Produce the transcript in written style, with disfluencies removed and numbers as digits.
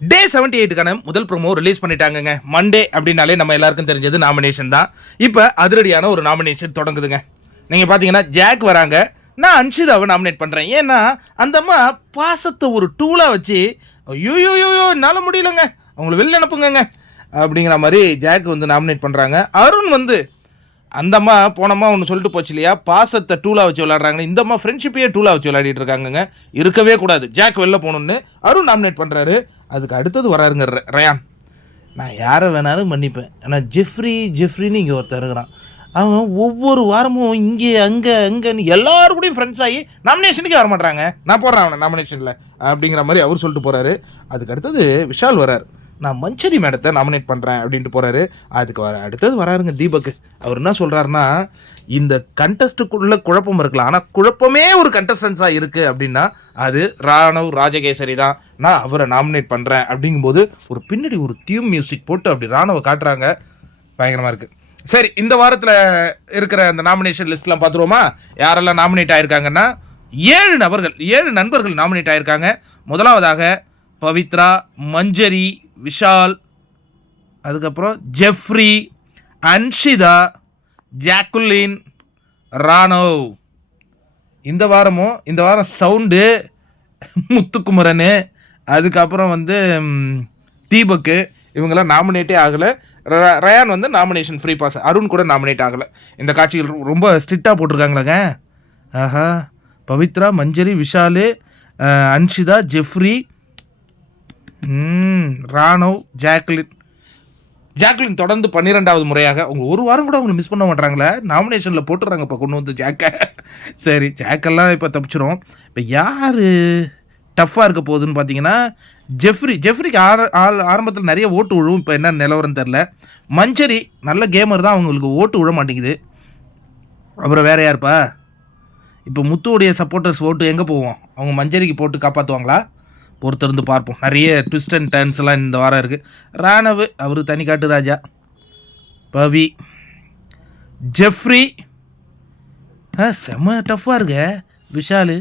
டே 78க்கான முதல் promo release பண்ணிட்டாங்கங்க. Monday அப்படின்னாலே நம்ம எல்லாருக்கும் தெரிஞ்சது நாமினேஷன் தான். இப்போ அதிரடியான ஒரு நாமினேஷன் தொடங்குதுங்க. நீங்கள் பார்த்தீங்கன்னா ஜாக் வராங்க. நான் அன்ஷிதாவை நாமினேட் பண்ணுறேன். ஏன்னா அந்த அம்மா பாசத்தை ஒரு டூலாக வச்சு ஐயோயோயோ என்னால் முடியலங்க அவங்கள வெளில அனுப்புங்க அப்படிங்கிற மாதிரி ஜாக் வந்து நாமினேட் பண்ணுறாங்க. அருண் வந்து அந்த அம்மா போனம்மா ஒன்று சொல்லிட்டு போச்சு இல்லையா, பாசத்தை டூலாக வச்சு விளையாடுறாங்க. இந்த அம்மா ஃப்ரெண்ட்ஷிப்பையே டூலாக வச்சு விளையாடிட்டு இருக்காங்கங்க. இருக்கவே கூடாது, ஜாக் வெளில போகணுன்னு அருண் நாமினேட் பண்ணுறாரு. அதுக்கு அடுத்தது வராருங்க ரயான். நான் யாரை வேணாலும் மன்னிப்பேன், ஆனால் ஜெஃப்ரின்னு இங்கே ஒருத்தர் இருக்கிறான். அவன் ஒவ்வொரு வாரமும் இங்கே அங்கேன்னு எல்லாரு கூடயும் ஃப்ரெண்ட்ஸ் ஆகி நாமினேஷனுக்கே வரமாட்டாங்க. நான் போடுறேன் அவனை நாமினேஷனில் அப்படிங்கிற மாதிரி அவர் சொல்லிட்டு போகிறாரு. அதுக்கு அடுத்தது விஷால் வரார். நான் மஞ்சரி மேடத்தை நாமினேட் பண்ணுறேன் அப்படின்ட்டு போகிறாரு. அதுக்கு அடுத்தது வராருங்க தீபக். அவர் என்ன சொல்கிறாருன்னா, இந்த கண்டஸ்ட்டுக்குள்ளே குழப்பம் இருக்கலாம், ஆனால் குழப்பமே ஒரு கண்டஸ்டன்ஸாக இருக்குது அப்படின்னா அது ராணவ் ராஜகேசரி தான். நான் அவரை நாமினேட் பண்ணுறேன் அப்படிங்கும்போது ஒரு பின்னாடி ஒரு தீம் மியூசிக் போட்டு அப்படி ராணவை காட்டுறாங்க. பயங்கரமாக இருக்குது. சரி, இந்த வாரத்தில் இருக்கிற அந்த நாமினேஷன் லிஸ்ட்லாம் பார்த்துருவோமா? யாரெல்லாம் நாமினேட் ஆகிருக்காங்கன்னா 7 நண்பர்கள் நாமினேட் ஆகிருக்காங்க. முதலாவதாக பவித்ரா, மஞ்சரி, விஷால், அதுக்கப்புறம் ஜெஃப்ரி, அன்ஷிதா, ஜாக்குலின், ராணவ். இந்த வாரம் சவுண்டு, முத்துக்குமரன், அதுக்கப்புறம் வந்து தீபக்கு, இவங்கெல்லாம் நாமினேட்டே ஆகலை. ரயான் வந்து நாமினேஷன் ஃப்ரீ பாஸ். அருண் கூட நாமினேட் ஆகலை. இந்த காட்சிகள் ரொம்ப ஸ்ட்ரிக்டாக போட்டிருக்காங்களாங்க. ஆஹா, பவித்ரா, மஞ்சரி, விஷால், அன்ஷிதா, ஜெஃப்ரி, ராணவ், ஜாக்லின் தொடர்ந்து 12வது முறையாக. அவங்க ஒரு வாரம் கூட அவங்க மிஸ் பண்ண மாட்டாங்களே, நாமினேஷனில் போட்டுடுறாங்க இப்போ கொண்டு வந்து ஜாக்கை. சரி, ஜாக்கெல்லாம் இப்போ தப்பிச்சிரும். இப்போ யார் டஃப்பாக இருக்க போகுதுன்னு பார்த்தீங்கன்னா ஜெஃப்ரிக்கு ஆரம்பத்தில் நிறைய ஓட்டு விழுவும். இப்போ என்ன நிலவரம் தெரில. மஞ்சரி நல்ல கேமர் தான், அவங்களுக்கு ஓட்டு விழ மாட்டேங்குது. அப்புறம் வேறு யாருப்பா? இப்போ முத்துவுடைய சப்போர்ட்டர்ஸ் ஓட்டு எங்கே போவோம்? அவங்க மஞ்சரிக்கு போட்டு காப்பாற்றுவாங்களா? பொறுத்திருந்து பார்ப்போம். நிறைய ட்விஸ்ட் அண்ட் டர்ன்ஸ்லாம் இந்த வாரம் இருக்குது. ராணவ் அவர் தனி காட்டு ராஜா. பவி, ஜெஃப்ரி செம்ம டஃப்பாக இருக்க. விஷால்,